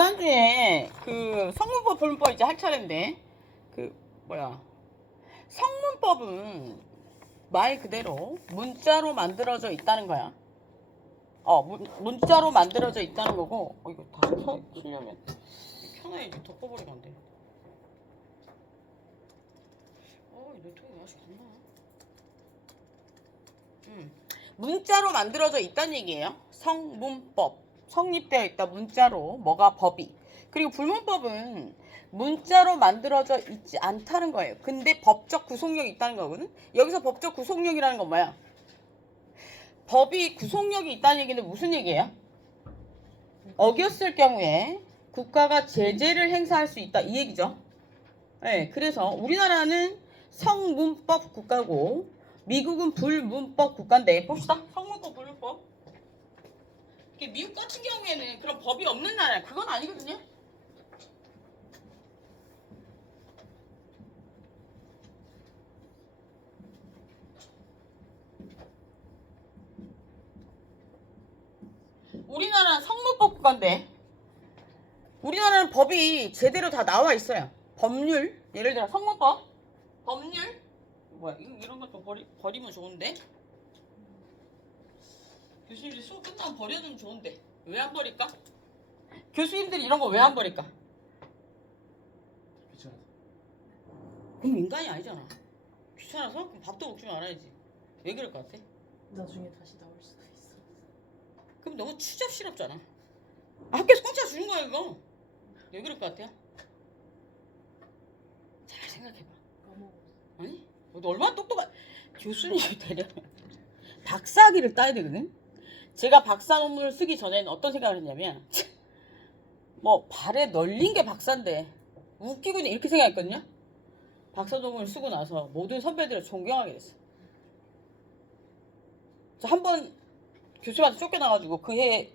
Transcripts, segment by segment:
지난주에 그 성문법 불문법 이제 할 차례인데 성문법은 말 그대로 문자로 만들어져 있다는 거야. 문자로 만들어져 있다는 거고. 이거 다시 키려면 켜놔야지. 덮어버리면 안 돼. 이 노트북이 아직 안 나와. 문자로 만들어져 있다는 얘기예요. 성문법. 성립되어 있다. 문자로. 뭐가 법이. 그리고 불문법은 문자로 만들어져 있지 않다는 거예요. 근데 법적 구속력이 있다는 거거든. 여기서 법적 구속력이라는 건 뭐야? 법이 구속력이 있다는 얘기는 무슨 얘기예요? 어겼을 경우에 국가가 제재를 행사할 수 있다. 이 얘기죠. 네, 그래서 우리나라는 성문법 국가고 미국은 불문법 국가인데, 봅시다. 성문법, 불문법. 이게 미국 같은 경우에는 그런 법이 없는 나라야. 그건 아니거든요. 우리나라는 성문법 국가인데, 우리나라는 법이 제대로 다 나와 있어요. 법률, 예를 들어 성문법, 법률, 뭐야, 이런 것 좀 버리면 좋은데? 교수님들이 수업 끝나면 버려주면 좋은데 왜 안 버릴까? 교수님들이 이런 거 왜 안 버릴까? 귀찮아서. 그럼 인간이 아니잖아. 귀찮아서? 그럼 밥도 먹지 말아야지. 왜 그럴 것 같아? 나중에 다시 나올 수도 있어. 그럼 너무 추잡스럽잖아. 학교에서 공짜 주는 거야 이거. 왜 그럴 것 같아요? 잘 생각해봐. 까먹었어. 아니? 너 얼마나 똑똑한 교수님이 되려면 박사학위를 따야 되거든? 제가 박사 논문을 쓰기 전에는 어떤 생각을 했냐면 뭐 발에 널린 게 박사인데 웃기고 이렇게 생각했거든요. 박사 논문을 쓰고 나서 모든 선배들을 존경하게 됐어. 저 한 번 교수님한테 쫓겨나가지고 그 해에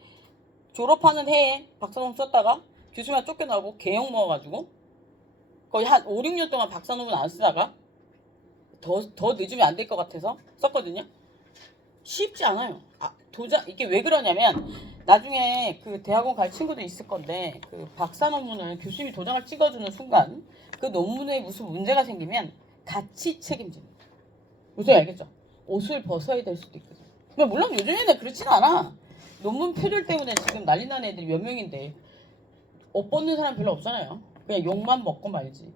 졸업하는 해에 박사 논문 썼다가 교수님한테 쫓겨나고 개욕 먹어가지고 거의 한 5, 6년 동안 박사 논문 안 쓰다가 더 늦으면 안 될 것 같아서 썼거든요. 쉽지 않아요. 이게 왜 그러냐면 나중에 그 대학원 갈 친구도 있을 건데 그 박사 논문을 교수님이 도장을 찍어주는 순간 그 논문에 무슨 문제가 생기면 같이 책임집니다. 무슨 알겠죠? 옷을 벗어야 될 수도 있거든. 근데 물론 요즘에는 그렇진 않아. 논문 표절 때문에 지금 난리 나는 애들이 몇 명인데 옷 벗는 사람 별로 없잖아요. 그냥 욕만 먹고 말지.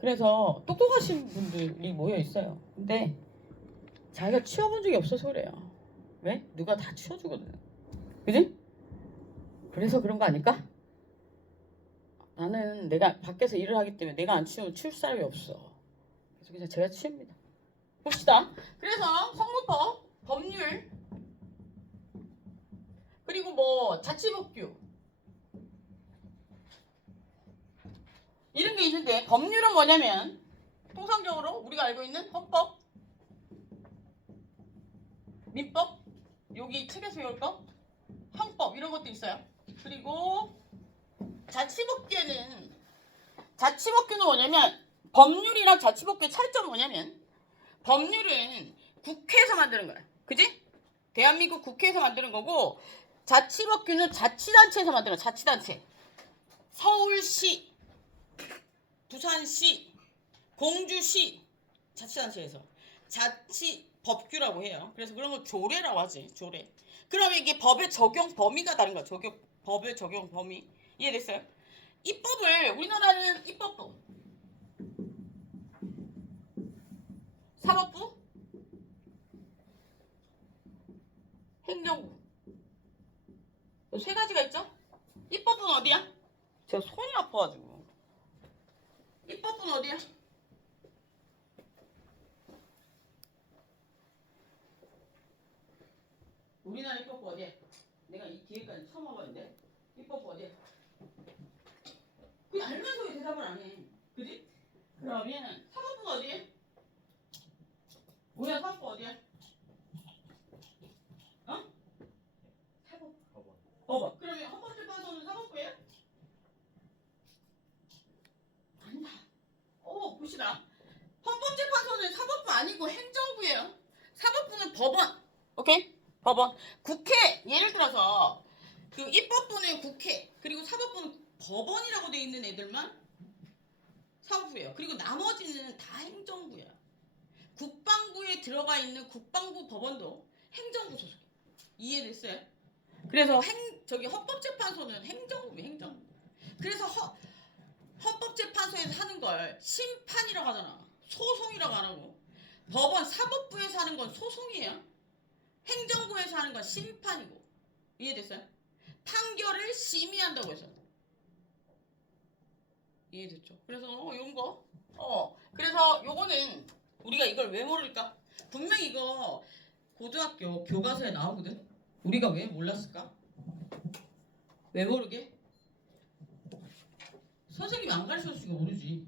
그래서 똑똑하신 분들이 모여 있어요. 근데 자기가 치워본 적이 없어서 그래요. 왜? 누가 다 치워주거든. 그지? 그래서 그런 거 아닐까? 나는 내가 밖에서 일을 하기 때문에 내가 안 치우면 치울 사람이 없어. 그래서 그냥 제가 치웁니다. 봅시다. 그래서 성문법, 법률, 그리고 뭐 자치법규 이런 게 있는데, 법률은 뭐냐면 통상적으로 우리가 알고 있는 헌법, 민법, 여기 책에서 배울 거, 형법 이런 것도 있어요. 그리고 자치법규는 뭐냐면 법률이랑 자치법규의 차이점은 뭐냐면 법률은 국회에서 만드는 거야. 그지? 대한민국 국회에서 만드는 거고 자치법규는 자치단체에서 만드는 거야. 자치단체. 서울시, 부산시, 공주시 자치단체에서 자치법규라고 해요. 그래서 그런 걸 조례라고 하지. 조례. 그러면 이게 법의 적용 범위가 다른 거야. 법의 적용 범위. 이해됐어요? 입법을 우리나라는 입법부, 사법부, 행정부 세 가지가 있죠? 입법부는 어디야? 제가 손이 아파가지고. 입법부는 어디야? 우리나라 입법부 어디야? 내가 이 뒤에까지 처음 와봤는데 입법부 어디야? 그냥 알면서 왜 대답을 안 해? 그지? 그러면 사법부가 어디야? 뭐야 사법부 어디야? 어? 사법. 법원. 그러면 헌법재판소는 사법부예요? 아니다. 봅시다. 헌법재판소는 사법부 아니고 행정부예요. 사법부는 법원. 오케이? 법원. 국회. 예를 들어서 그 입법부는 국회, 그리고 사법부는 법원이라고 돼 있는 애들만 사법부예요. 그리고 나머지는 다 행정부야. 국방부에 들어가 있는 국방부 법원도 행정부 소속이에요. 이해됐어요? 그래서 저기 헌법재판소는 행정부예요. 행정부. 그래서 헌법재판소에서 하는 걸 심판이라고 하잖아. 소송이라고 안 하고. 법원 사법부에서 하는 건 소송이에요. 행정부에서 하는 건 심판이고. 이해됐어요? 판결을 심의한다고 해서. 이해됐죠? 그래서 이런 거. 그래서 요거는 우리가 이걸 왜 모를까? 분명히 이거 고등학교 교과서에 나오거든. 우리가 왜 몰랐을까? 왜 모르게? 선생님이 안 가르쳐주니까 모르지.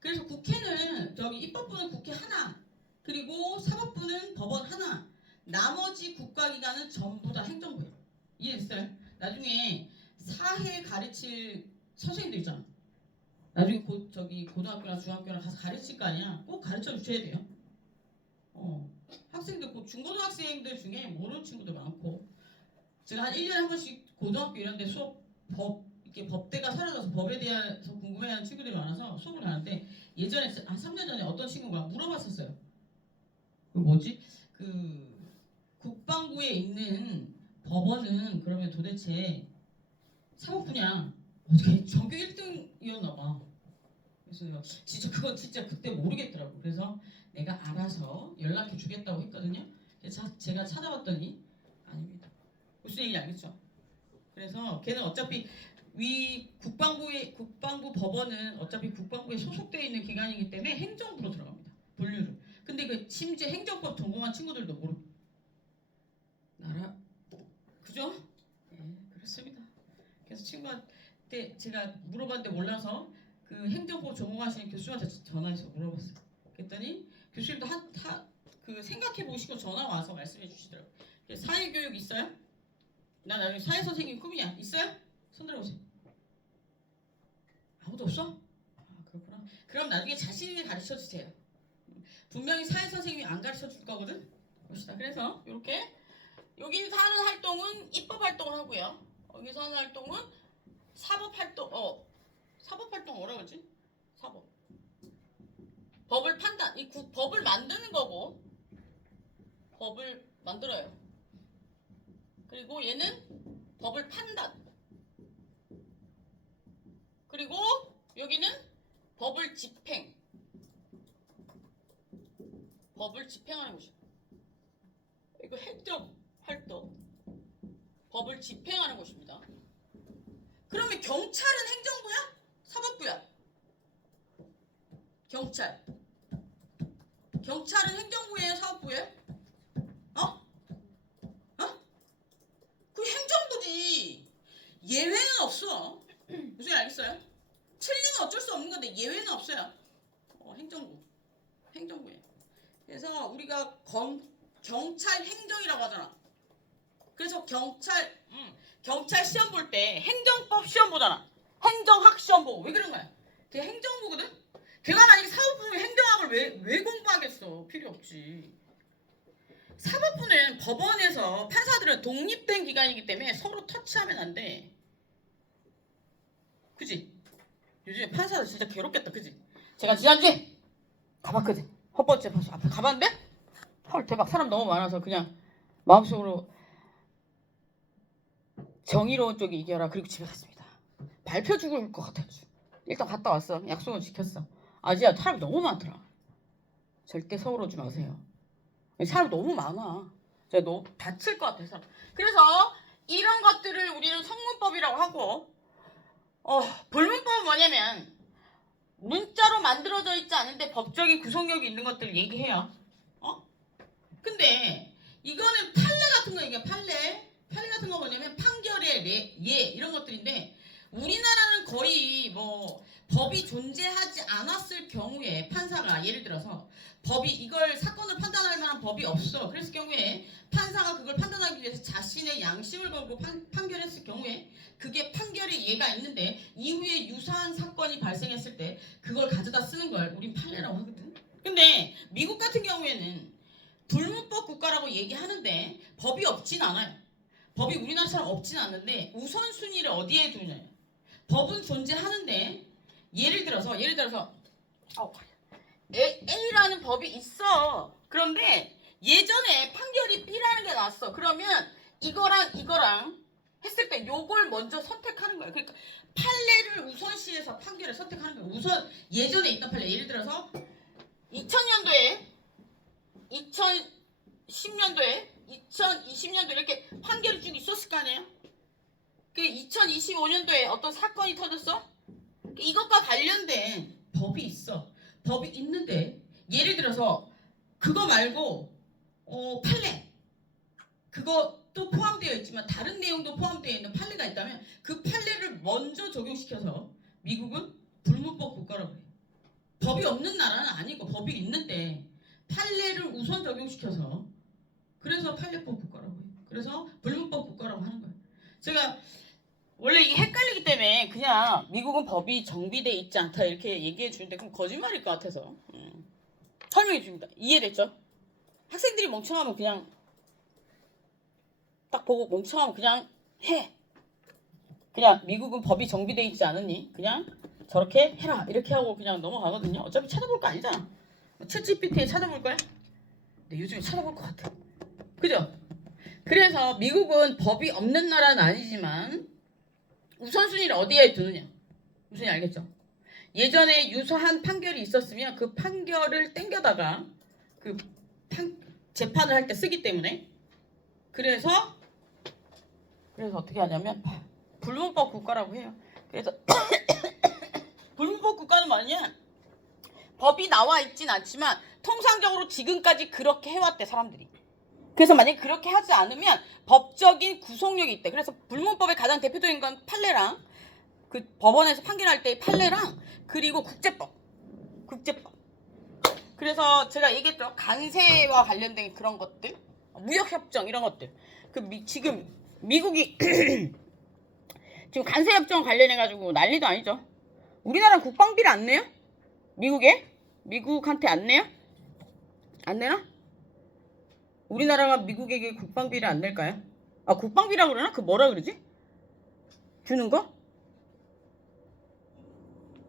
그래서 국회는 저기 입법부는 국회 하나, 그리고 사법부는 법원 하나, 나머지 국가기관은 전부 다 행정부예요. 이해됐어요? 나중에 사회 가르칠 선생님들 있잖아. 나중에 저기 고등학교나 중학교나 가서 가르칠 거 아니야. 꼭 가르쳐 주셔야 돼요. 학생들 중고등학생들 중에 모르는 친구들 많고, 제가 한 1년에 한 번씩 고등학교 이런 데 수업 이렇게 법대가 사라져서 법에 대해서 궁금해하는 친구들이 많아서 수업을 가는데, 예전에 한 3년 전에 어떤 친구가 물어봤었어요. 그 뭐지? 그 국방부에 있는 법원은 그러면 도대체 사법부냐? 어떻게 전교 1등이었나 봐. 그래서 그건 진짜 그때 모르겠더라고. 그래서 내가 알아서 연락해 주겠다고 했거든요. 그래서 제가 찾아봤더니 아닙니다. 무슨 얘기인지 알겠죠? 그래서 걔는 어차피 국방부 법원은 어차피 국방부에 소속되어 있는 기관이기 때문에 행정부로 들어갑니다. 분류를. 근데 그 심지어 행정법 전공한 친구들도 모르. 그죠? 네, 그렇습니다. 그래서 친구한테 제가 물어봤는데 몰라서 그 행정법 전공하시는 교수한테 전화해서 물어봤어요. 그랬더니 교수님도 그 생각해 보시고 전화 와서 말씀해 주시더라고요. 사회교육 있어요? 나 나중에 사회 선생님 꿈이야. 있어요? 손 들어보세요. 아무도 없어? 아, 그렇구나. 그럼 나중에 자신이 가르쳐 주세요. 분명히 사회 선생님이 안 가르쳐 줄 거거든. 봅시다. 그래서 이렇게 여기서 하는 활동은 입법 활동을 하고요. 여기서 하는 활동은 사법 활동. 사법 활동 뭐라 그러지? 사법. 법을 판단. 법을 만드는 거고. 법을 만들어요. 그리고 얘는 법을 판단. 그리고 여기는 법을 집행. 법을 집행하는 곳이야. 이거 행정 활동. 법을 집행하는 곳입니다. 그러면 경찰은 행정부야? 사법부야? 경찰은 행정부예요? 사법부예요? 그 행정부지. 예외는 없어. 무슨 말 알겠어요? 틀리면 어쩔 수 없는 건데 예외는 없어요. 행정부예요. 그래서 우리가 경찰 행정이라고 하잖아. 그래서 경찰 시험 볼 때 행정법 시험 보잖아. 행정학 시험 보고. 왜 그런 거야? 걔 행정부거든? 걔가 만약에 사법부면 행정학을 왜 공부하겠어? 필요 없지. 사법부는 법원에서 판사들은 독립된 기관이기 때문에 서로 터치하면 안 돼. 그지? 요즘에 판사들 진짜 괴롭겠다. 그지? 제가 지난주에 가봤거든. 헌법재판소 앞에 가봤는데 헐 대박. 사람 너무 많아서 그냥 마음속으로 정의로운 쪽이 이겨라. 그리고 집에 갔습니다. 발표 죽을 것 같아가지고 일단 갔다 왔어. 약속은 지켰어. 아지야 사람이 너무 많더라. 절대 서울 오지 마세요. 사람 너무 많아. 제가 너무 다칠 것 같아서. 그래서 이런 것들을 우리는 성문법이라고 하고, 불문법은 뭐냐면 문자로 만들어져 있지 않은데 법적인 구속력이 있는 것들을 얘기해요. 근데 이거는 판례 같은 거 얘기해. 판례 같은 거 뭐냐면 판결의 예 이런 것들인데, 우리나라는 거의 법이 존재하지 않았을 경우에 판사가 예를 들어서 이걸 사건을 판단할 만한 법이 없어. 그랬을 경우에 판사가 그걸 판단하기 위해서 자신의 양심을 걸고 판결했을 경우에 그게 판결의 예가 있는데, 이후에 유사한 사건이 발생했을 때 그걸 가져다 쓰는 걸 우린 판례라고 하거든. 근데 미국 같은 경우에는 불문법 국가라고 얘기하는데 법이 없진 않아요. 법이 우리나라처럼 없지는 않는데 우선순위를 어디에 두느냐. 법은 존재하는데 예를 들어서 A라는 법이 있어. 그런데 예전에 판결이 B라는 게 나왔어. 그러면 이거랑 했을 때 요걸 먼저 선택하는 거야. 그러니까 판례를 우선시해서 판결을 선택하는 거야. 우선 예전에 있던 판례, 예를 들어서 2000년도에 2010년도에 2020년도에 이렇게 판결이 쭉 있었을 거 아니에요? 그 2025년도에 어떤 사건이 터졌어? 이것과 관련된 법이 있어. 법이 있는데 예를 들어서 그거 말고 판례 그것도 포함되어 있지만 다른 내용도 포함되어 있는 판례가 있다면 그 판례를 먼저 적용시켜서 미국은 불문법 국가라고 해요. 법이 없는 나라는 아니고 법이 있는데 판례를 우선 적용시켜서 그래서 판례법 국가라고 해요. 그래서 불문법 국가라고 하는 거예요. 제가 원래 이게 헷갈리기 때문에 그냥 미국은 법이 정비돼 있지 않다 이렇게 얘기해 주는데 그럼 거짓말일 것 같아서 설명해 줍니다. 이해됐죠? 학생들이 멍청하면 그냥 딱 보고 멍청하면 그냥 해. 그냥 미국은 법이 정비돼 있지 않으니 그냥 저렇게 해라 이렇게 하고 그냥 넘어가거든요. 어차피 찾아볼 거 아니잖아. 챗GPT에 찾아볼 거야? 근데 요즘에 찾아볼 것 같아. 그죠? 그래서 미국은 법이 없는 나라는 아니지만 우선순위를 어디에 두느냐. 무슨 알겠죠? 예전에 유사한 판결이 있었으면 그 판결을 땡겨다가 그 재판을 할 때 쓰기 때문에 그래서 어떻게 하냐면 불문법 국가라고 해요. 그래서 불문법 국가는 뭐냐? 법이 나와 있진 않지만 통상적으로 지금까지 그렇게 해왔대 사람들이. 그래서 만약에 그렇게 하지 않으면 법적인 구속력이 있대. 그래서 불문법의 가장 대표적인 건 판례랑 그 법원에서 판결할 때의 판례랑 그리고 국제법. 그래서 제가 얘기했죠. 관세와 관련된 그런 것들, 무역협정 이런 것들. 지금 미국이 지금 관세협정 관련해가지고 난리도 아니죠. 우리나라는 국방비를 안 내요? 미국한테 안 내요? 안 내나? 우리나라가 미국에게 국방비를 안 낼까요? 아, 국방비라고 그러나? 그 뭐라 그러지? 주는 거?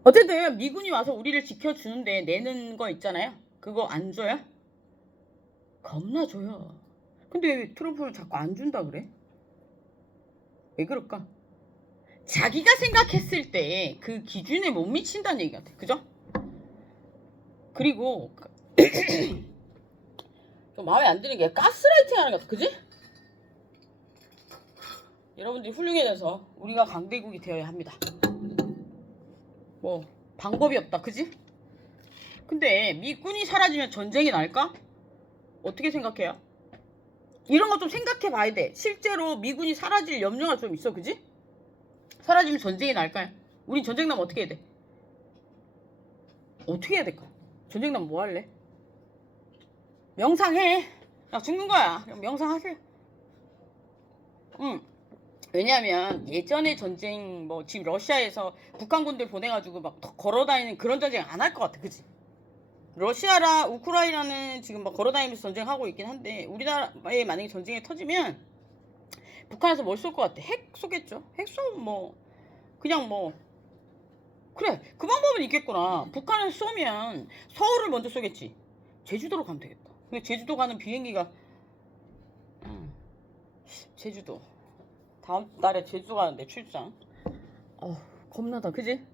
어쨌든 미군이 와서 우리를 지켜주는데 내는 거 있잖아요. 그거 안 줘요? 겁나 줘요. 근데 왜 트럼프는 자꾸 안 준다 그래? 왜 그럴까? 자기가 생각했을 때 그 기준에 못 미친다는 얘기 같아. 그죠? 그리고 좀 마음에 안 드는 게 가스라이팅 하는 것 같아. 그지? 여러분들이 훌륭해져서 우리가 강대국이 되어야 합니다. 뭐 방법이 없다. 그지? 근데 미군이 사라지면 전쟁이 날까? 어떻게 생각해요? 이런 거 좀 생각해 봐야 돼. 실제로 미군이 사라질 염려가 좀 있어. 그지? 사라지면 전쟁이 날까요? 우린 전쟁 나면 어떻게 해야 돼? 어떻게 해야 될까? 전쟁 나면 뭐 할래? 명상해. 야, 죽는 거야. 명상하세요. 왜냐면 예전에 전쟁 뭐 지금 러시아에서 북한군들 보내가지고 막 걸어다니는 그런 전쟁 안 할 것 같아. 그치? 러시아랑 우크라이나는 지금 막 걸어다니면서 전쟁하고 있긴 한데 우리나라에 만약에 전쟁이 터지면 북한에서 뭘 쏠 것 같아? 핵 쏘겠죠? 핵 쏘면 뭐 그냥 뭐 그래 그 방법은 있겠구나. 북한에서 쏘면 서울을 먼저 쏘겠지. 제주도로 가면 되겠다. 근데 제주도 가는 비행기가 제주도 다음 달에 제주도 가는데 출장 겁나다. 그지?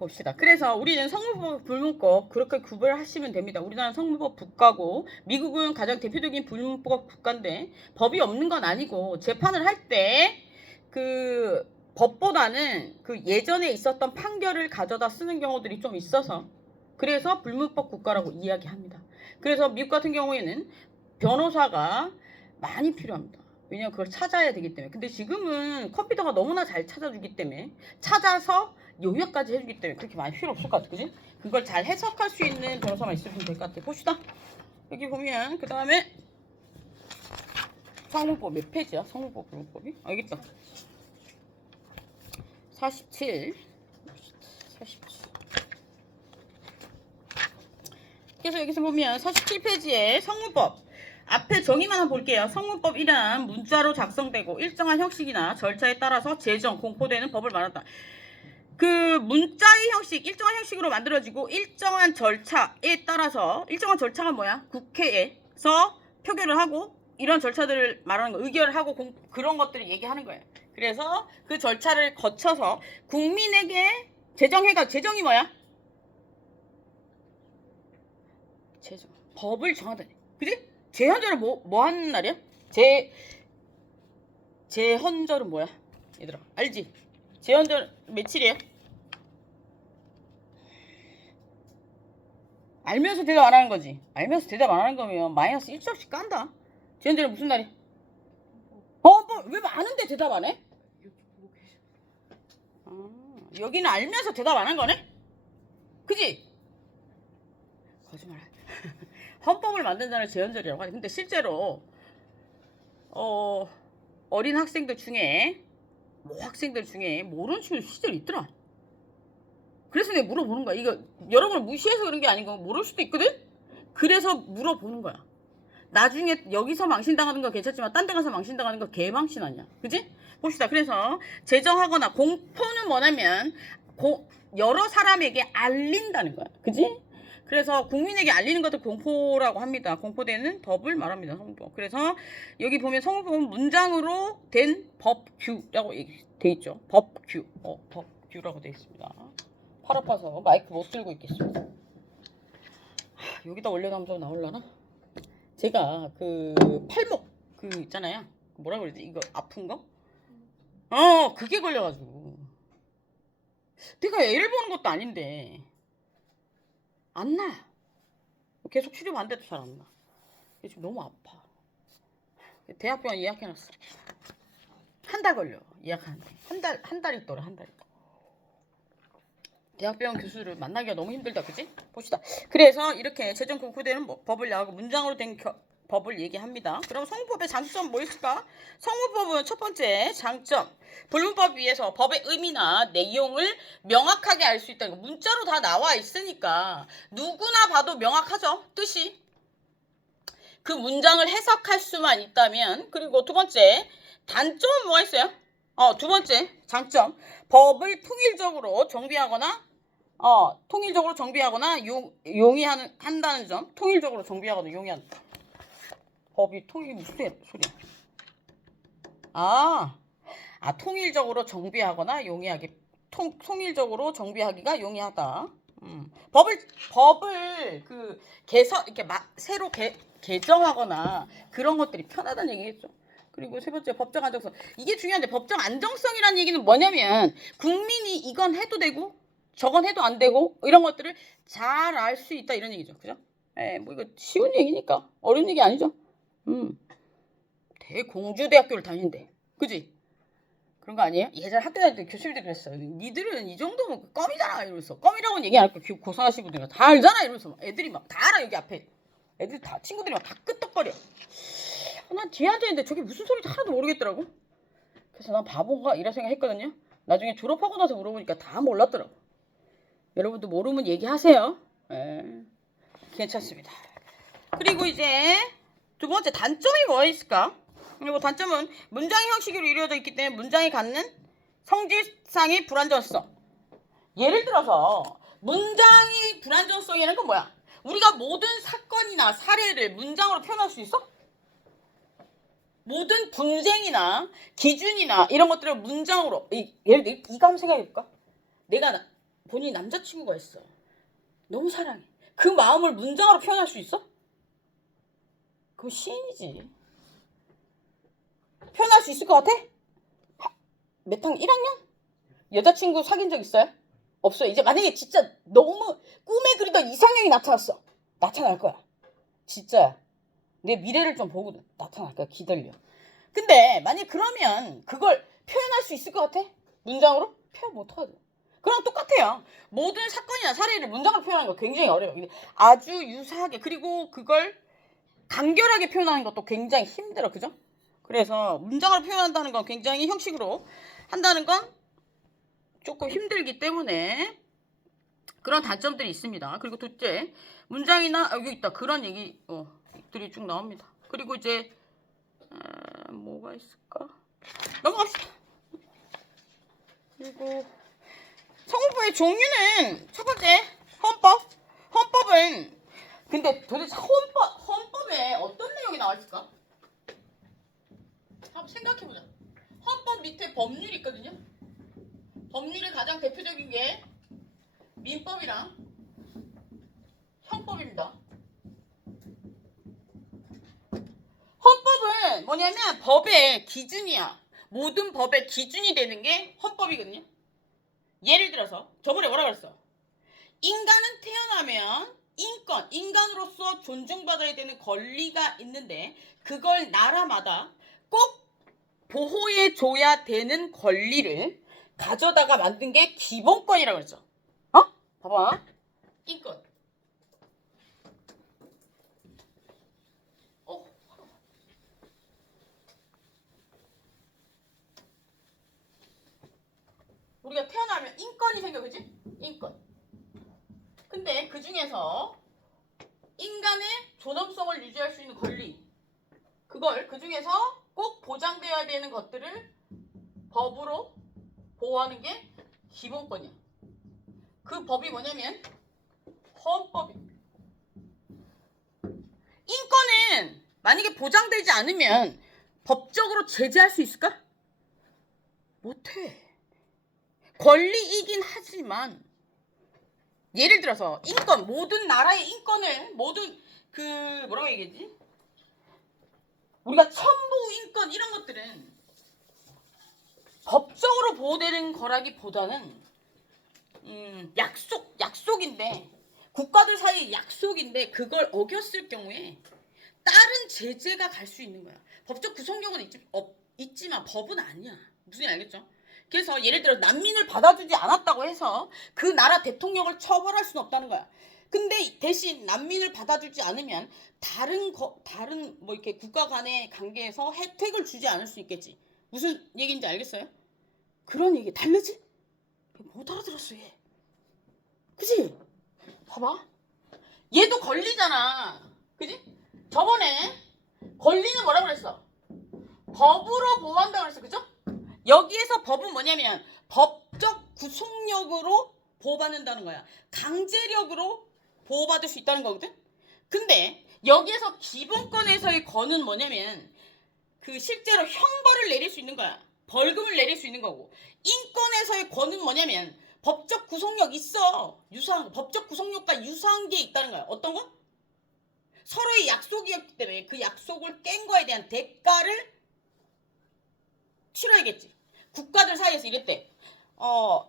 봅시다. 그래서 우리는 성문법, 불문법 그렇게 구별하시면 됩니다. 우리나라는 성문법 국가고 미국은 가장 대표적인 불문법 국가인데 법이 없는 건 아니고 재판을 할 때 그 법보다는 그 예전에 있었던 판결을 가져다 쓰는 경우들이 좀 있어서 그래서 불문법 국가라고 이야기합니다. 그래서 미국 같은 경우에는 변호사가 많이 필요합니다. 왜냐면 그걸 찾아야 되기 때문에. 근데 지금은 컴퓨터가 너무나 잘 찾아주기 때문에 찾아서 요약까지 해주기 때문에 그렇게 많이 필요 없을 것 같아. 그지? 그걸 잘 해석할 수 있는 변호사만 있으면 될 것 같아. 봅시다. 여기 보면 그 다음에 성문법 몇 페이지야? 성문법 불문법이? 알겠다. 47 그래서 여기서 보면 47페이지에 성문법 앞에 정의만 한번 볼게요. 성문법 1은 문자로 작성되고 일정한 형식이나 절차에 따라서 제정, 공포되는 법을 말한다. 그 문자의 형식, 일정한 형식으로 만들어지고 일정한 절차에 따라서 일정한 절차가 뭐야? 국회에서 표결을 하고 이런 절차들을 말하는 거, 의결을 하고 그런 것들을 얘기하는 거예요. 그래서 그 절차를 거쳐서 국민에게 제정이 뭐야? 제정. 법을 정한다. 그지? 제헌절은 뭐 하는 날이야? 제헌절은 뭐야? 얘들아, 알지? 제헌절 며칠이야? 알면서 대답 안 하는 거지. 알면서 대답 안 하는 거면 마이너스 1점씩 깐다. 제헌절은 무슨 날이야? 왜 많은데 대답 안 해? 유튜브 보고 계셔. 여기는 알면서 대답 안 한 거네? 그지? 거짓말. 헌법을 만든 날을 제헌절이라고 하지. 근데 실제로 어린 학생들 중에 학생들 중에 모르는 친구 실제로 있더라. 그래서 내가 물어보는 거야. 이거 여러분을 무시해서 그런 게 아니고 모를 수도 있거든? 그래서 물어보는 거야. 나중에 여기서 망신당하는 거 괜찮지만 딴 데 가서 망신당하는 거 개망신 아니야. 그지? 봅시다. 그래서 제정하거나 공포는 뭐냐면 여러 사람에게 알린다는 거야. 그지? 그래서 국민에게 알리는 것도 공포라고 합니다. 공포되는 법을 말합니다. 성문법. 그래서 여기 보면 성문법은 문장으로 된 법규라고 돼 있죠. 법규. 법규라고 돼 있습니다. 팔 아파서 마이크 못 들고 있겠습니다. 여기다 올려놓으면 좀 나올라나? 제가 그 팔목 그 있잖아요. 뭐라 그러지? 이거 아픈 거? 그게 걸려가지고 내가 애를 보는 것도 아닌데 안 나. 계속 치료 받는데도 잘 안 나. 지금 너무 아파. 대학병원 예약해놨어. 한 달 걸려 예약하는데 한 달 있더라. 한 달. 대학병원 교수를 만나기가 너무 힘들다. 그지? 봅시다. 그래서 이렇게 제정 공포되는 법을 야하고 문장으로 된 법을 얘기합니다. 그럼 성문법의 장점 뭐 있을까? 성문법은 첫 번째 장점. 불문법에 비해서 법의 의미나 내용을 명확하게 알 수 있다는 거. 문자로 다 나와 있으니까 누구나 봐도 명확하죠. 뜻이. 그 문장을 해석할 수만 있다면. 그리고 두 번째 단점은 뭐가 있어요? 두 번째 장점. 법을 통일적으로 정비하거나 용이한다는 점. 통일적으로 정비하거나 용이한다. 법이 통일이 무슨 소리야? 통일적으로 정비하거나 용이하기. 통일적으로 정비하기가 용이하다. 법을 그 이렇게 새로 개정하거나 그런 것들이 편하다는 얘기겠죠. 그리고 세 번째 법적 안정성. 이게 중요한데 법적 안정성이라는 얘기는 뭐냐면 국민이 이건 해도 되고 저건 해도 안 되고 이런 것들을 잘 알 수 있다 이런 얘기죠. 그죠? 뭐 이거 쉬운 얘기니까 어려운 얘기 아니죠. 대공주대학교를 다니는데 그지? 그런 거 아니에요? 예전에 학교 다닐 때 교수님들이 그랬어요. 니들은 이 정도면 껌이잖아 이러면서. 껌이라고는 얘기 안 할까? 고생하시는 분들은 다 알잖아 이러면서 애들이 막 다 알아. 여기 앞에 애들 다 친구들이 막 다 끄떡거려. 난 뒤에 앉아있는데 저게 무슨 소리인지 하나도 모르겠더라고. 그래서 난 바본가 이런 생각했거든요. 나중에 졸업하고 나서 물어보니까 다 몰랐더라고. 여러분도 모르면 얘기하세요. 괜찮습니다. 그리고 이제 두 번째 단점이 뭐가 있을까? 그리고 단점은 문장의 형식으로 이루어져 있기 때문에 문장이 갖는 성질상의 불안정성. 예를 들어서 문장의 불안정성이라는 건 뭐야? 우리가 모든 사건이나 사례를 문장으로 표현할 수 있어? 모든 분쟁이나 기준이나 이런 것들을 문장으로 예를 들어 이거 한번 생각해볼까? 내가 본인 남자친구가 있어. 너무 사랑해. 그 마음을 문장으로 표현할 수 있어? 그럼 시인이지. 표현할 수 있을 것 같아? 몇 학년? 1학년? 여자친구 사귄 적 있어요? 없어요. 이제 만약에 진짜 너무 꿈에 그리던 이상형이 나타났어. 나타날 거야. 진짜야. 내 미래를 좀 보고 나타날 거야. 기다려. 근데 만약에 그러면 그걸 표현할 수 있을 것 같아? 문장으로? 표현 못하죠. 그럼 똑같아요. 모든 사건이나 사례를 문장으로 표현하는 거 굉장히 어려워요. 아주 유사하게 그리고 그걸 간결하게 표현하는 것도 굉장히 힘들어. 그죠? 그래서 문장으로 표현한다는 건 굉장히 형식으로 한다는 건 조금 힘들기 때문에 그런 단점들이 있습니다. 그리고 둘째, 문장이나 여기 있다. 그런 얘기들이 쭉 나옵니다. 그리고 이제 뭐가 있을까? 넘어갑시다. 그리고 성문법의 종류는 첫 번째 헌법. 헌법은 근데 도대체 헌법에 어떤 내용이 나와 있을까? 한번 생각해보자. 헌법 밑에 법률이 있거든요. 법률의 가장 대표적인 게 민법이랑 형법입니다. 헌법은 뭐냐면 법의 기준이야. 모든 법의 기준이 되는 게 헌법이거든요. 예를 들어서 저번에 뭐라 그랬어? 인간은 태어나면 인간으로서 존중받아야 되는 권리가 있는데 그걸 나라마다 꼭 보호해줘야 되는 권리를 가져다가 만든 게 기본권이라고 그랬죠. 봐봐. 인권. 우리가 태어나면 인권이 생겨, 그지? 인권. 근데 그 중에서 인간의 존엄성을 유지할 수 있는 권리, 그걸 그 중에서 꼭 보장되어야 되는 것들을 법으로 보호하는 게 기본권이야. 그 법이 뭐냐면 헌법입니다. 인권은 만약에 보장되지 않으면 법적으로 제재할 수 있을까? 못해. 권리이긴 하지만 예를 들어서 인권, 모든 나라의 인권을 모든 뭐라고 얘기하지? 우리가 첨부 인권 이런 것들은 법적으로 보호되는 거라기보다는 약속인데 국가들 사이의 약속인데 그걸 어겼을 경우에 다른 제재가 갈 수 있는 거야. 법적 구속력은 있지만 법은 아니야. 무슨 얘기 알겠죠? 그래서 예를 들어 난민을 받아주지 않았다고 해서 그 나라 대통령을 처벌할 수는 없다는 거야. 근데 대신 난민을 받아주지 않으면 다른 뭐 이렇게 국가 간의 관계에서 혜택을 주지 않을 수 있겠지. 무슨 얘기인지 알겠어요? 그런 얘기 다르지? 못 알아들었어 얘. 그지? 봐봐. 얘도 권리잖아. 그지? 저번에 권리는 뭐라고 그랬어? 법으로 보호한다고 그랬어. 그죠? 여기에서 법은 뭐냐면 법적 구속력으로 보호받는다는 거야. 강제력으로 보호받을 수 있다는 거거든. 근데 여기에서 기본권에서의 권은 뭐냐면 실제로 형벌을 내릴 수 있는 거야. 벌금을 내릴 수 있는 거고. 인권에서의 권은 뭐냐면 법적 구속력 있어. 법적 구속력과 유사한 게 있다는 거야. 어떤 거? 서로의 약속이었기 때문에 그 약속을 깬 거에 대한 대가를 치러야겠지. 국가들 사이에서 이랬대.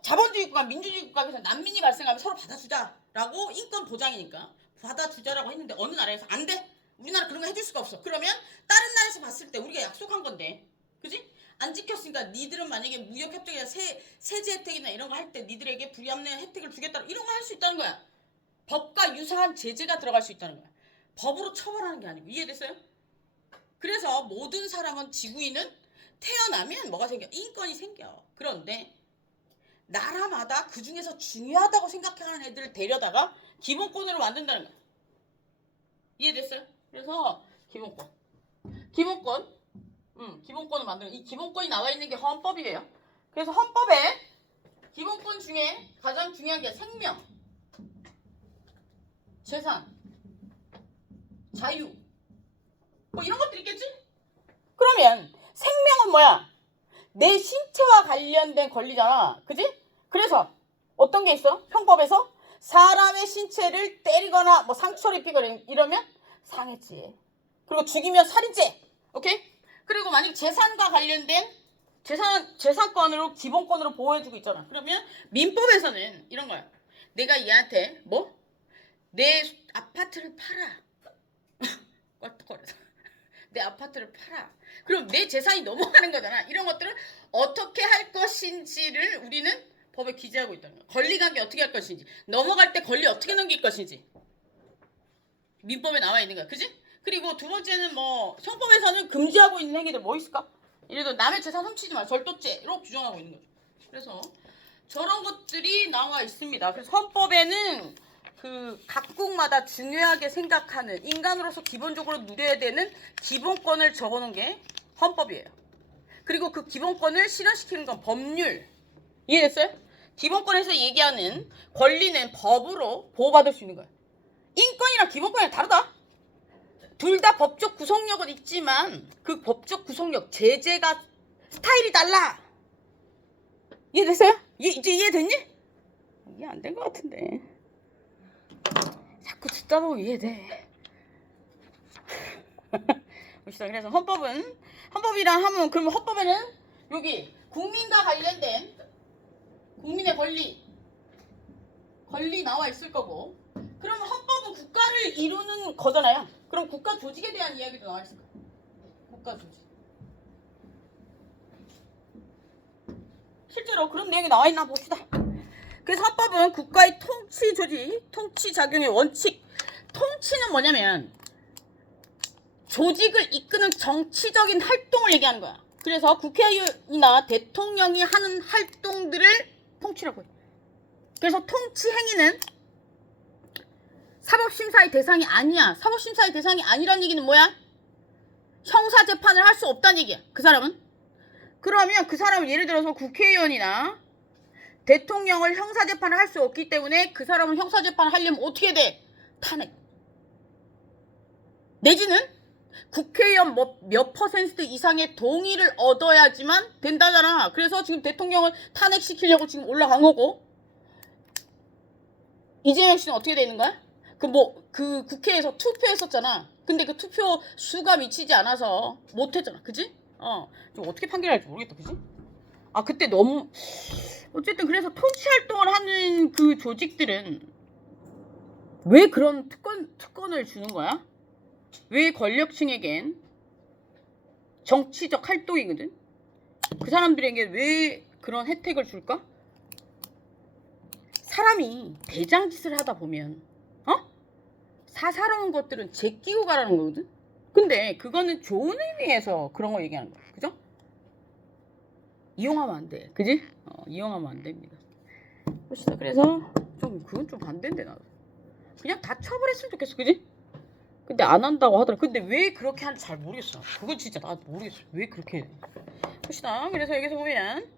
자본주의 국가, 민주주의 국가에서 난민이 발생하면 서로 받아주자라고 인권 보장이니까 받아주자라고 했는데 어느 나라에서 안 돼. 우리나라 그런 거 해줄 수가 없어. 그러면 다른 나라에서 봤을 때 우리가 약속한 건데, 그지? 안 지켰으니까 니들은 만약에 무역협정이나 세제 혜택이나 이런 거 할 때 니들에게 불합리한 혜택을 주겠다 이런 거 할 수 있다는 거야. 법과 유사한 제재가 들어갈 수 있다는 거야. 법으로 처벌하는 게 아니고. 이해됐어요? 그래서 모든 사람은 지구인은 태어나면 뭐가 생겨? 인권이 생겨. 그런데 나라마다 그 중에서 중요하다고 생각하는 애들을 데려다가 기본권으로 만든다는 거야. 이해됐어요? 그래서 기본권을 만드는 이 기본권이 나와 있는 게 헌법이에요. 그래서 헌법에 기본권 중에 가장 중요한 게 생명, 재산, 자유 뭐 이런 것들 있겠지? 그러면 생명은 뭐야? 내 신체와 관련된 권리잖아. 그지? 그래서 어떤 게 있어? 형법에서 사람의 신체를 때리거나 뭐 상처를 입히거나 이러면 상해죄. 그리고 죽이면 살인죄. 오케이? 그리고 만약 재산과 관련된 재산권으로 기본권으로 보호해주고 있잖아. 그러면 민법에서는 이런 거야. 내가 얘한테 내 아파트를 팔아. 껄떡거려서 내 아파트를 팔아. 그럼 내 재산이 넘어가는 거잖아. 이런 것들을 어떻게 할 것인지를 우리는 법에 기재하고 있다는 거야. 권리관계 어떻게 할 것인지, 넘어갈 때 권리 어떻게 넘길 것인지 민법에 나와 있는 거야. 그지? 그리고 두 번째는 형법에서는 금지하고 있는 행위들 뭐 있을까? 예를 들어 남의 재산 훔치지 마. 절도죄로 규정하고 있는 거죠. 그래서 저런 것들이 나와 있습니다. 그래서 헌법에는 그 각국마다 중요하게 생각하는 인간으로서 기본적으로 누려야 되는 기본권을 적어놓은 게 헌법이에요. 그리고 그 기본권을 실현시키는 건 법률. 이해됐어요? 기본권에서 얘기하는 권리는 법으로 보호받을 수 있는 거예요. 인권이랑 기본권이랑 다르다. 둘 다 법적 구속력은 있지만 그 법적 구속력, 제재가 스타일이 달라. 이해됐어요? 이제 이해됐니? 이해 안 된 것 같은데. 자꾸 듣다 보면 이해돼. 봅시다. 그래서 헌법이랑 하면 그러면 헌법에는 여기 국민과 관련된 국민의 권리 나와 있을 거고, 그러면 헌법은 국가를 이루는 거잖아요. 그럼 국가 조직에 대한 이야기도 나와 있을 거예요. 국가 조직. 실제로 그런 내용이 나와 있나 봅시다. 그래서 헌법은 국가의 통치 조직, 통치 작용의 원칙. 통치는 뭐냐면 조직을 이끄는 정치적인 활동을 얘기하는 거야. 그래서 국회의원이나 대통령이 하는 활동들을 통치라고 해. 그래서 통치 행위는 사법심사의 대상이 아니야. 사법심사의 대상이 아니란 얘기는 뭐야? 형사재판을 할 수 없다는 얘기야. 그 사람은. 그러면 그 사람은 예를 들어서 국회의원이나 대통령을 형사재판을 할 수 없기 때문에 그 사람은 형사재판을 하려면 어떻게 돼? 탄핵. 내지는 국회의원 몇 퍼센트 이상의 동의를 얻어야지만 된다잖아. 그래서 지금 대통령을 탄핵시키려고 지금 올라간 거고, 이재명 씨는 어떻게 되는 거야? 그 국회에서 투표했었잖아. 근데 그 투표 수가 미치지 않아서 못했잖아. 그지? 좀 어떻게 판결할지 모르겠다. 그지? 그때 너무 어쨌든 그래서 통치 활동을 하는 그 조직들은 왜 그런 특권을 주는 거야? 왜 권력층에겐 정치적 활동이거든? 그 사람들에게 왜 그런 혜택을 줄까? 사람이 대장짓을 하다 보면 사사로운 것들은 제끼고 가라는 거거든? 근데 그거는 좋은 의미에서 그런 거 얘기하는 거야. 그죠? 이용하면 안 돼. 그지? 이용하면 안 됩니다. 봅시다. 그래서 그건 좀 반대인데 나도. 그냥 다 처벌했으면 좋겠어. 그지? 근데 안 한다고 하더라. 근데 왜 그렇게 하는지 잘 모르겠어. 그건 진짜 나도 모르겠어. 왜 그렇게 해. 봅시다. 그래서 여기서 보면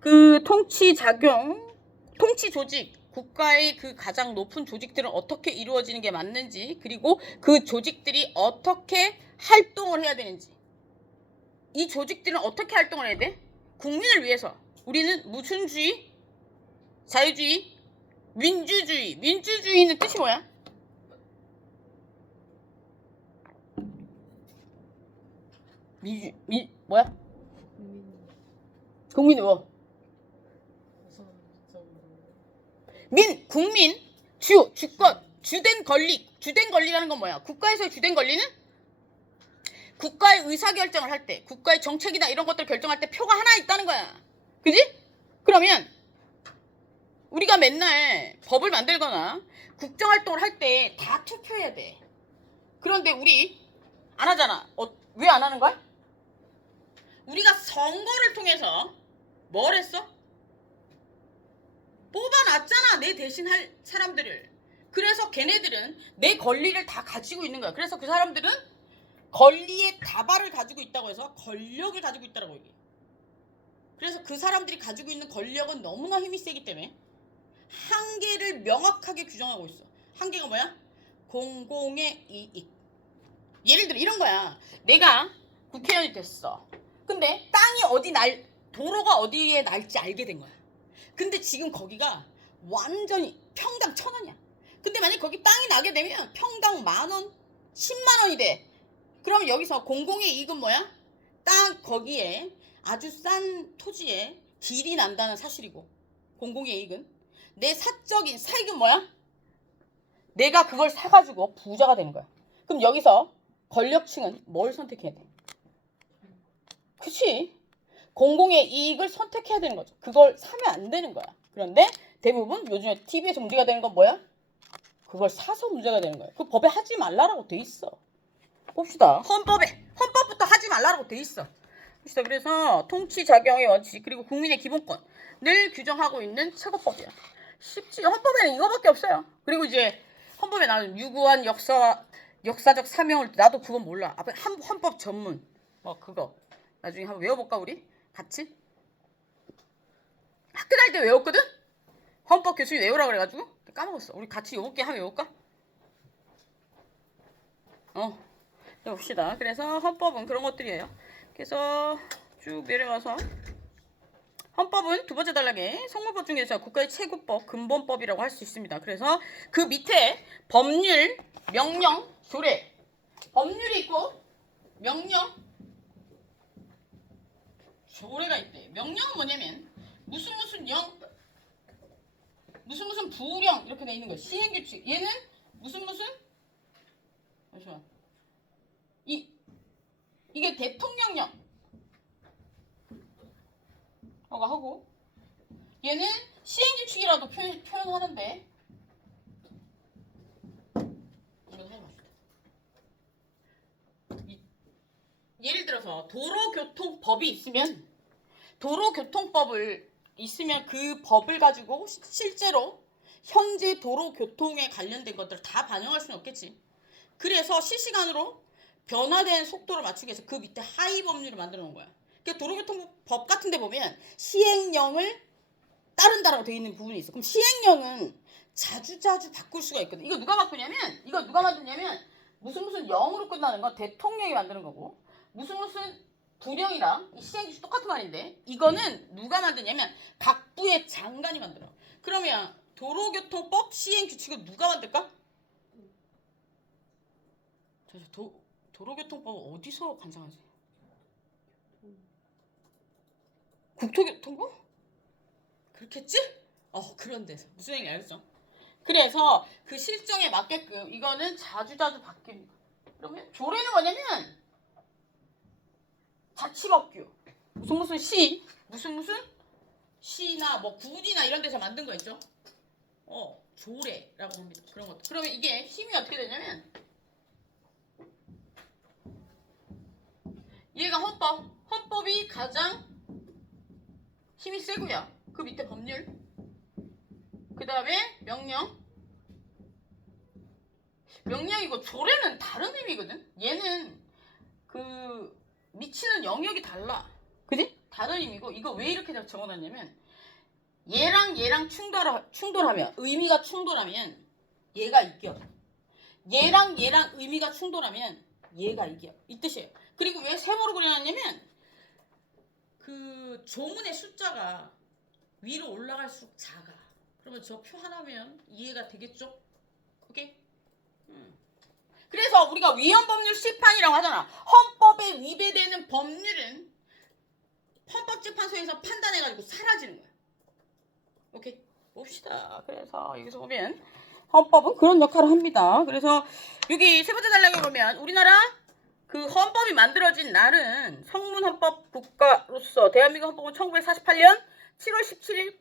그 통치 조직, 국가의 그 가장 높은 조직들은 어떻게 이루어지는 게 맞는지, 그리고 그 조직들이 어떻게 활동을 해야 되는지. 이 조직들은 어떻게 활동을 해야 돼? 국민을 위해서. 우리는 무슨주의? 자유주의? 민주주의. 민주주의는 뜻이 뭐야? 뭐야? 국민이 뭐? 국민, 주권, 주된 권리라는 건 뭐야? 국가에서의 주된 권리는 국가의 의사결정을 할 때, 국가의 정책이나 이런 것들 결정할 때 표가 하나 있다는 거야. 그지? 그러면 우리가 맨날 법을 만들거나 국정활동을 할 때 다 투표해야 돼. 그런데 우리 안 하잖아. 왜 안 하는 거야? 우리가 선거를 통해서 뭘 했어? 뽑아놨잖아. 내 대신 할 사람들을. 그래서 걔네들은 내 권리를 다 가지고 있는 거야. 그래서 그 사람들은 권리의 다발을 가지고 있다고 해서 권력을 가지고 있다고 얘기해. 그래서 그 사람들이 가지고 있는 권력은 너무나 힘이 세기 때문에 한계를 명확하게 규정하고 있어. 한계가 뭐야? 공공의 이익. 예를 들어 이런 거야. 내가 국회의원이 됐어. 근데 도로가 어디에 날지 알게 된 거야. 근데 지금 거기가 완전히 평당 1,000원이야. 근데 만약 거기 땅이 나게 되면 평당 10,000원, 100,000원이 돼. 그럼 여기서 공공의 이익은 뭐야? 거기에 아주 싼 토지에 딜이 난다는 사실이고, 공공의 이익은 내 사적인 사익은 뭐야? 내가 그걸 사가지고 부자가 되는 거야. 그럼 여기서 권력층은 뭘 선택해야 돼? 그치? 공공의 이익을 선택해야 되는 거죠. 그걸 사면 안 되는 거야. 그런데 대부분 요즘에 TV에서 문제가 되는 건 뭐야? 그걸 사서 문제가 되는 거야. 그 법에 하지 말라라고 돼 있어. 봅시다. 헌법부터 하지 말라라고 돼 있어. 봅시다. 그래서 통치작용의 원칙 그리고 국민의 기본권을 규정하고 있는 최고법이야. 쉽지. 헌법에는 이거밖에 없어요. 그리고 이제 헌법에 나오는 유구한 역사적 사명을 나도 그건 몰라. 앞에 헌법 전문 그거 나중에 한번 외워볼까 우리 같이? 학교 다닐 때 외웠거든? 헌법 교수님 외우라 그래가지고 까먹었어. 우리 같이 요렇게 한번 외울까? 봅시다. 그래서 헌법은 그런 것들이에요. 그래서 쭉 내려가서 헌법은 두 번째 단락에 성문법 중에서 국가의 최고법, 근본법이라고 할 수 있습니다. 그래서 그 밑에 법률, 명령, 조례. 법률이 있고 명령, 조례가 있대. 명령은 뭐냐면 무슨 부령 이렇게 돼 있는 거야. 시행규칙. 얘는 무슨 잠시만. 이게 대통령령 하고 얘는 시행규칙이라도 표현하는데 예를 들어서 도로교통법이 있으면 그 법을 가지고 실제로 현재 도로교통에 관련된 것들을 다 반영할 수는 없겠지. 그래서 실시간으로 변화된 속도를 맞추기 위해서 그 밑에 하위 법률을 만들어 놓은 거야. 그러니까 도로교통법 같은 데 보면 시행령을 따른다라고 되어 있는 부분이 있어. 그럼 시행령은 자주 바꿀 수가 있거든. 이거 누가 만드냐면 무슨 영으로 끝나는 건 대통령이 만드는 거고 무슨 부령이랑 이 시행규칙 똑같은 말인데 이거는 누가 만드냐면 각 부의 장관이 만들어. 그러면 도로교통법 시행규칙을 누가 만들까? 도로교통법은 어디서 관장하지? 국토교통부? 그렇겠지? 그런 데서. 무슨 얘기인지 알겠어? 그래서 그 실정에 맞게끔 이거는 자주 바뀝니다. 그러면 조례는 뭐냐면 자치법규. 무슨 시나 구지나 이런 데서 만든 거 있죠? 조례라고 합니다. 그런 것들. 그러면 이게 힘이 어떻게 되냐면 얘가 헌법이 가장 힘이 세고요. 그 밑에 법률. 그 다음에 명령이고 조례는 다른 의미거든. 얘는 그 미치는 영역이 달라. 그지? 다른 의미고 이거 왜 이렇게 적어놨냐면 얘랑 충돌하면 의미가 충돌하면 얘가 이겨. 얘랑 의미가 충돌하면 얘가 이겨. 이 뜻이에요. 그리고 왜 세모로 그려놨냐면 그 조문의 숫자가 위로 올라갈수록 작아. 그러면 저 표 하나면 이해가 되겠죠? 오케이? 그래서 우리가 위헌법률 시판이라고 하잖아. 헌법에 위배되는 법률은 헌법재판소에서 판단해가지고 사라지는 거야. 오케이? 봅시다. 그래서 여기서 보면 헌법은 그런 역할을 합니다. 그래서 여기 세 번째 단락에 보면 우리나라 그 헌법이 만들어진 날은 성문헌법 국가로서 대한민국 헌법은 1948년 7월 17일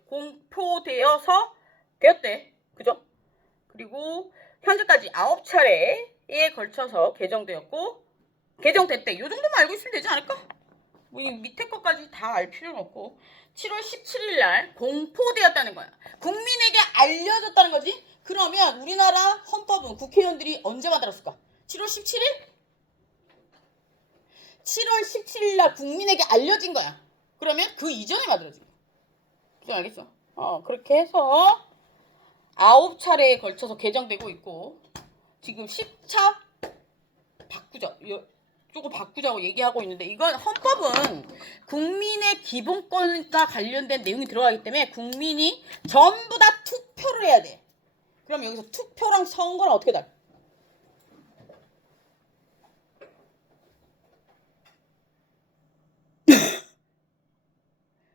되었대. 그죠? 그리고 현재까지 9차례에 걸쳐서 개정됐대. 요 정도만 알고 있으면 되지 않을까? 뭐 이 밑에 것까지 다 알 필요는 없고 7월 17일 날 공포되었다는 거야. 국민에게 알려졌다는 거지. 그러면 우리나라 헌법은 국회의원들이 언제 만들었을까? 7월 17일? 7월 17일 날 국민에게 알려진 거야. 그러면 그 이전에 만들어진 거야. 알겠어? 그렇게 해서 9차례에 걸쳐서 개정되고 있고 지금 10차 조금 바꾸자고 얘기하고 있는데 이건 헌법은 국민의 기본권과 관련된 내용이 들어가기 때문에 국민이 전부 다 투표를 해야 돼. 그럼 여기서 투표랑 선거랑 어떻게 달라?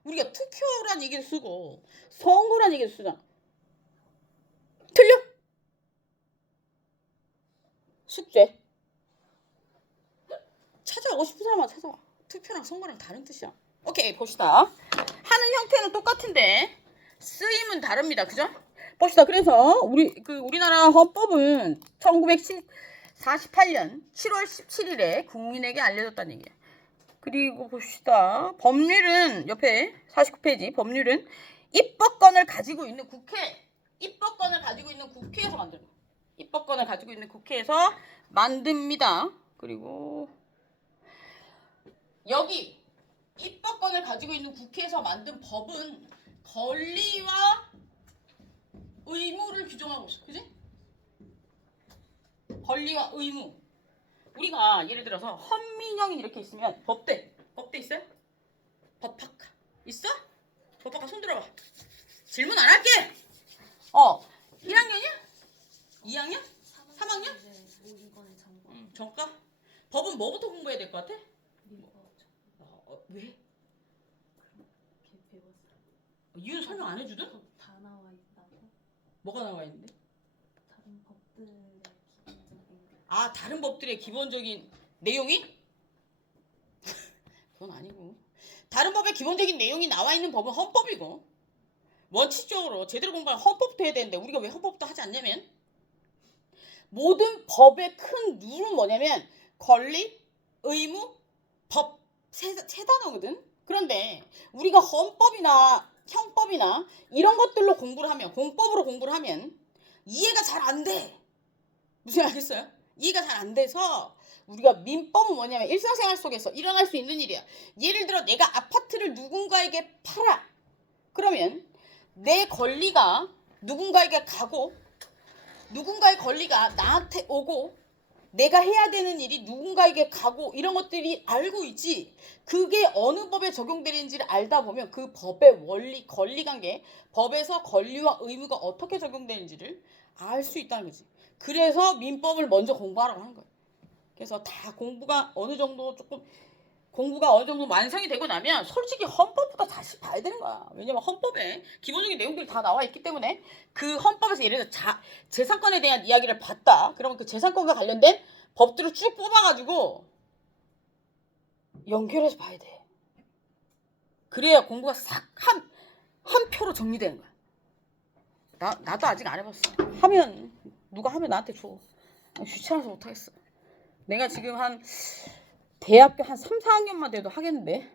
우리가 투표란 얘기를 쓰고 선거란 얘기를 쓰잖아. 틀려? 숙제. 찾아오고 싶은 사람만 찾아와. 투표랑 선거랑 다른 뜻이야. 오케이, 봅시다. 하는 형태는 똑같은데 쓰임은 다릅니다. 그죠? 봅시다. 그래서 우리나라 헌법은 1948년 7월 17일에 국민에게 알려졌다는 얘기야. 그리고 봅시다. 법률은 옆에 49페이지 법률은 입법권을 가지고 있는 국회. 입법권을 가지고 있는 국회에서 만드는 거야. 입법권을 가지고 있는 국회에서 만듭니다. 그리고 여기 입법권을 가지고 있는 국회에서 만든 법은 권리와 의무를 규정하고 있어. 그지? 권리와 의무. 우리가 예를 들어서 헌민형이 이렇게 있으면 법대 있어요? 법학과 있어? 법학과 손 들어봐. 질문 안 할게. 1학년이야? 2학년? 3학년? 뭐 이번에 전공 정과? 법은 뭐부터 공부해야 될 것 같아? 민법 왜? 이렇게 배웠어요. 이유는 설명 안 해주든? 다 나와 있다고. 뭐가 나와 있는데? 다른 법들의 기본적인 다른 법들의 기본적인 내용이? 그건 아니고. 다른 법의 기본적인 내용이 나와 있는 법은 헌법이고, 원칙적으로 제대로 공부하면 헌법도 해야 되는데 우리가 왜 헌법도 하지 않냐면, 모든 법의 큰 룰은 뭐냐면 권리, 의무, 법 세 단어거든. 그런데 우리가 헌법이나 형법이나 이런 것들로 공부를 하면, 공법으로 공부를 하면 이해가 잘 안 돼. 무슨 말 알겠어요? 이해가 잘 안 돼서 우리가 민법은 뭐냐면 일상생활 속에서 일어날 수 있는 일이야. 예를 들어 내가 아파트를 누군가에게 팔아. 그러면 내 권리가 누군가에게 가고, 누군가의 권리가 나한테 오고, 내가 해야 되는 일이 누군가에게 가고, 이런 것들이 알고 있지. 그게 어느 법에 적용되는지를 알다 보면 그 법의 원리, 권리관계, 법에서 권리와 의무가 어떻게 적용되는지를 알 수 있다는 거지. 그래서 민법을 먼저 공부하라고 하는 거야. 그래서 다 공부가 어느 정도 완성이 되고 나면 솔직히 헌법보다 다시 봐야 되는 거야. 왜냐면 헌법에 기본적인 내용들이 다 나와 있기 때문에 그 헌법에서 예를 들어 재산권에 대한 이야기를 봤다. 그러면 그 재산권과 관련된 법들을 쭉 뽑아가지고 연결해서 봐야 돼. 그래야 공부가 싹 한 표로 정리되는 거야. 나도 아직 안 해봤어. 누가 하면 나한테 줘. 귀찮아서 못하겠어. 내가 지금 대학교 한 3, 4학년만 돼도 하겠는데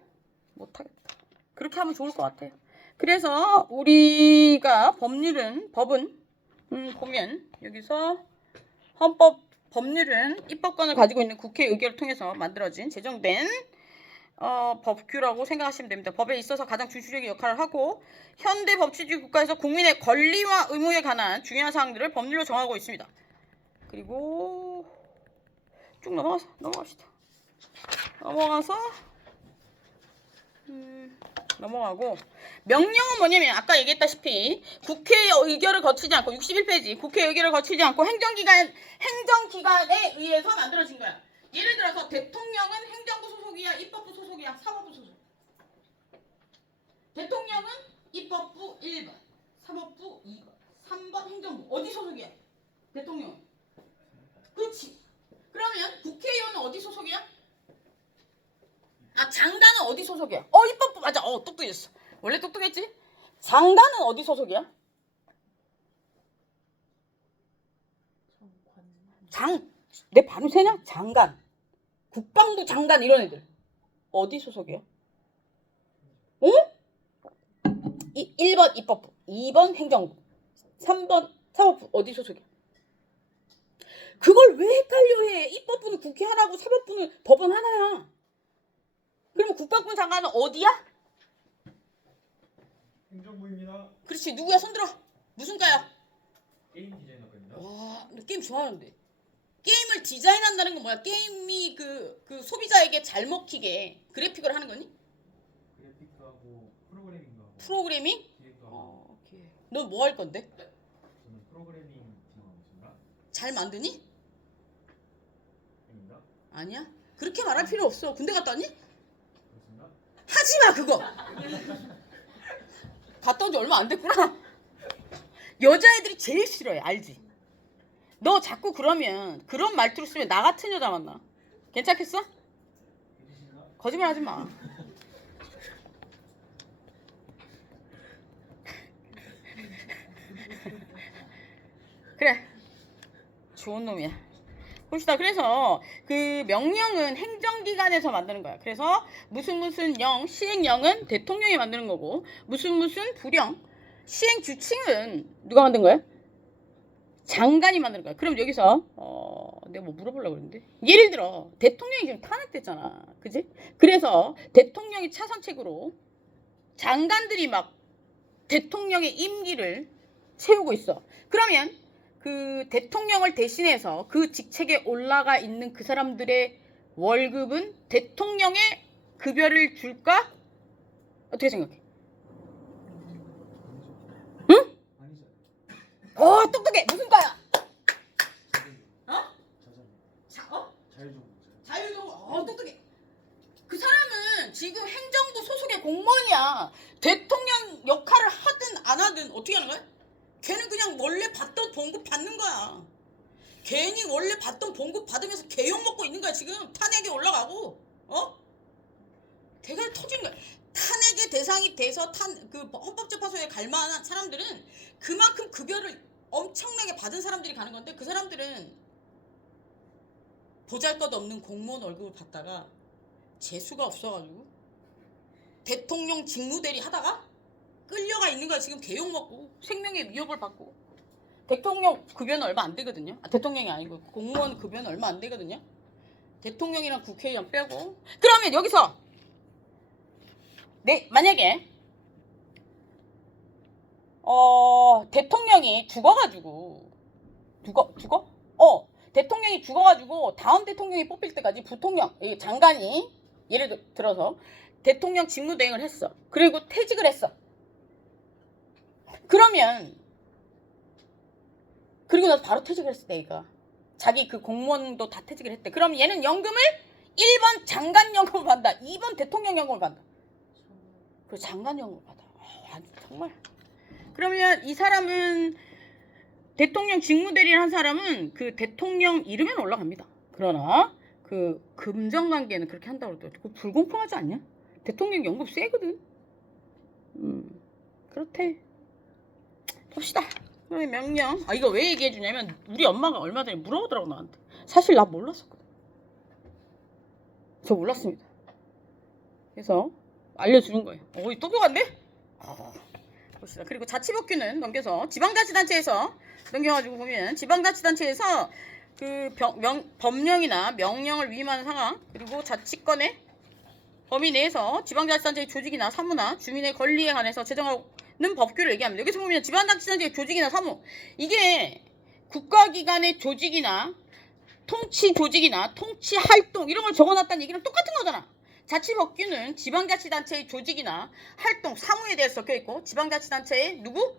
못하겠다. 그렇게 하면 좋을 것 같아요. 그래서 우리가 법은 보면 여기서 법률은 입법권을 가지고 있는 국회 의결을 통해서 만들어진 제정된 법규라고 생각하시면 됩니다. 법에 있어서 가장 중추적인 역할을 하고 현대 법치주의 국가에서 국민의 권리와 의무에 관한 중요한 사항들을 법률로 정하고 있습니다. 그리고 쭉 넘어갑시다. 넘어가고 명령은 뭐냐면 아까 얘기했다시피 국회 의결을 거치지 않고 61페이지 국회 의결을 거치지 않고 행정기관에 의해서 만들어진 거야. 예를 들어서 대통령은 행정부 소속이야, 입법부 소속이야, 사법부 소속. 대통령은 입법부 1번, 사법부 2번, 3번 행정부. 어디 소속이야? 대통령은. 그렇지. 그러면 국회의원은 어디 소속이야? 장관은 어디 소속이야? 입법부 맞아. 똑똑해졌어. 원래 똑똑했지? 장관은 어디 소속이야? 내 발음 세냐? 장관, 국방부 장관 이런 애들 어디 소속이야? 1번 입법부, 2번 행정부, 3번 사법부 어디 소속이야? 그걸 왜 헷갈려해? 입법부는 국회 하나고 사법부는 법원 하나야. 그러면 국방부 장관은 어디야? 행정부입니다. 그렇지. 누구야? 손들어. 무슨 과야? 게임 디자이너입니다. 와, 너 게임 좋아하는데. 게임을 디자인한다는 건 뭐야? 게임이 그 소비자에게 잘 먹히게 그래픽을 하는 거니? 그래픽도 하고 프로그래밍도 하고 프로그래밍? 기획도 하고. 오케이. 넌 뭐 할 건데? 저는 프로그래밍 진행하고 있습니다. 잘 만드니? 아닙니다. 아니야? 그렇게 말할 필요 없어. 군대 갔다 왔니? 그렇습니다. 하지마 그거. 갔다 온 지 얼마 안 됐구나. 여자애들이 제일 싫어해. 알지? 너 자꾸 그러면 그런 말투로 쓰면 나 같은 여자 만나. 괜찮겠어? 괜찮습니다. 거짓말 하지 마. 그래. 좋은 놈이야. 봅시다. 그래서 그 명령은 행정기관에서 만드는 거야. 그래서 무슨 시행령은 대통령이 만드는 거고 무슨 불령 시행 규칙은 누가 만든 거야? 장관이 만드는 거야. 그럼 여기서 내가 뭐 물어보려고 그랬는데 예를 들어 대통령이 지금 탄핵됐잖아. 그지? 그래서 대통령이 차선책으로 장관들이 막 대통령의 임기를 채우고 있어. 그러면 그 대통령을 대신해서 그 직책에 올라가 있는 그 사람들의 월급은 대통령의 급여를 줄까? 어떻게 생각해? 응? 아니죠. 똑똑해. 무슨 과야? 어? 자전거. 자유정보. 똑똑해. 그 사람은 지금 행정부 소속의 공무원이야. 대통령 역할을 하든 안 하든 어떻게 하는 거야? 걔는 그냥 원래 받던 봉급 받는 거야. 괜히 원래 받던 봉급 받으면서 개욕 먹고 있는 거야. 지금 탄핵에 올라가고 대가리 터지는 거야. 탄핵의 대상이 돼서 그 헌법재판소에 갈 만한 사람들은 그만큼 급여를 엄청나게 받은 사람들이 가는 건데 그 사람들은 보잘것없는 공무원 월급을 받다가 재수가 없어가지고 대통령 직무대리 하다가 끌려가 있는 거야. 지금 개욕 먹고 생명의 위협을 받고. 대통령 급여는 얼마 안 되거든요. 대통령이 아니고 공무원 급여는 얼마 안 되거든요. 대통령이랑 국회의원 빼고. 그러면 여기서 만약에 대통령이 죽어가지고 죽어? 대통령이 죽어가지고 다음 대통령이 뽑힐 때까지 부통령 장관이 예를 들어서 대통령 직무대행을 했어. 그리고 퇴직을 했어. 그러면 그리고 나서 바로 퇴직을 했을 때 얘가 자기 그 공무원도 다 퇴직을 했대. 그럼 얘는 연금을 1번 장관 연금을 받아, 2번 대통령 연금을 받아. 그리고 장관 연금을 받아. 정말. 그러면 이 사람은 대통령 직무대리를 한 사람은 그 대통령 이름에는 올라갑니다. 그러나 그 금전관계는 그렇게 한다고 그러더라고. 그거 불공평하지 않냐? 대통령 연금 세거든. 그렇대. 봅시다. 그러면 명령. 이거 왜 얘기해 주냐면 우리 엄마가 얼마 전에 물어보더라고 나한테. 사실 나 몰랐었거든. 저 몰랐습니다. 그래서 알려주는 거예요. 똑똑한데? 봅시다. 그리고 자치법규는 넘겨서 지방자치단체에서 넘겨가지고 보면 지방자치단체에서 그 법령이나 명령을 위반하는 상황 그리고 자치권의 범위 내에서 지방자치단체의 조직이나 사무나 주민의 권리에 관해서 제정하는 법규를 얘기합니다. 여기서 보면 지방자치단체의 조직이나 사무 이게 국가기관의 조직이나 통치 조직이나 통치 활동 이런 걸 적어놨다는 얘기랑 똑같은 거잖아. 자치법규는 지방자치단체의 조직이나 활동, 사무에 대해서 적혀있고 지방자치단체의 누구?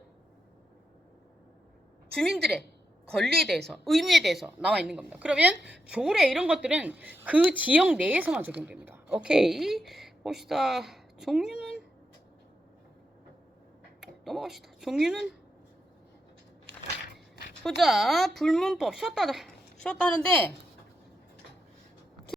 주민들의 권리에 대해서, 의무에 대해서 나와 있는 겁니다. 그러면 조례 이런 것들은 그 지역 내에서만 적용됩니다. 오케이. 봅시다. 종류는 넘어갑시다. 종류는 보자. 불문법 쉬었다 하는데